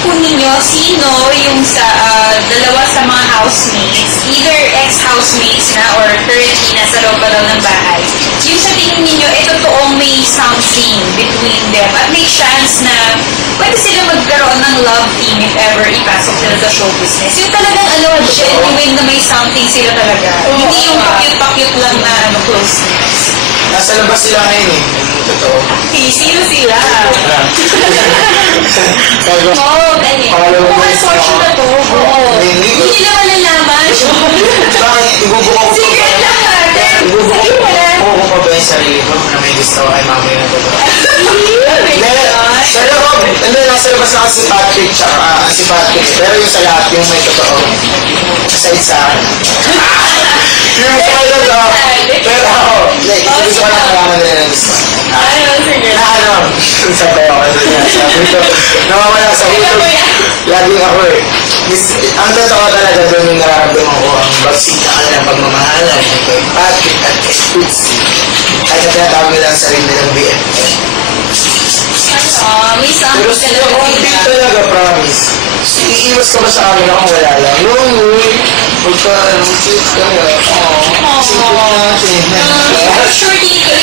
po ninyo sino yung dalawa sa mga housemates, either ex-housemates na or currently nasa loob pa daw ng bahay. Yung sa tingin ninyo, totoong may something between them at may chance na pwede sila magkaroon ng love team if ever ipasok sila sa show business. Yung talagang genuine na may something sila talaga. Hindi yung pakit-pakit lang na closeness. Nasa labas sila ngayon eh. Totoo. Sino sila? Oo, mukhang fortune na to. Hindi nila malalaman. Bakit? Ibubuko ko secret lang natin. Ibubuko ko pa ba yung sarili ko na may gusto ay mamaya na totoo? Hindi, nasa labas na si Patrick tsaka si Patrick. Pero yung sa lahat, yung may totoo. Aside sa akin. Yung pilot ako. Pero ako, gusto ko lang malaman nila ng gusto. Sabay ako. Sabi ko, nawawala sa ulo. Lagi ako eh. Ang totoo talaga doon yung nararamdaman ko ang bagsik na kanilang pagmamahalan kay Patrick at kay Spitzy. Kahit na tinatawag nila ang sarili ng BFF. May something pero sila konti talaga, promise. Iiwas ka ba sa camera kung wala lang? No, pagka-cute ka nga. Sipot natin. Sure, hindi kayo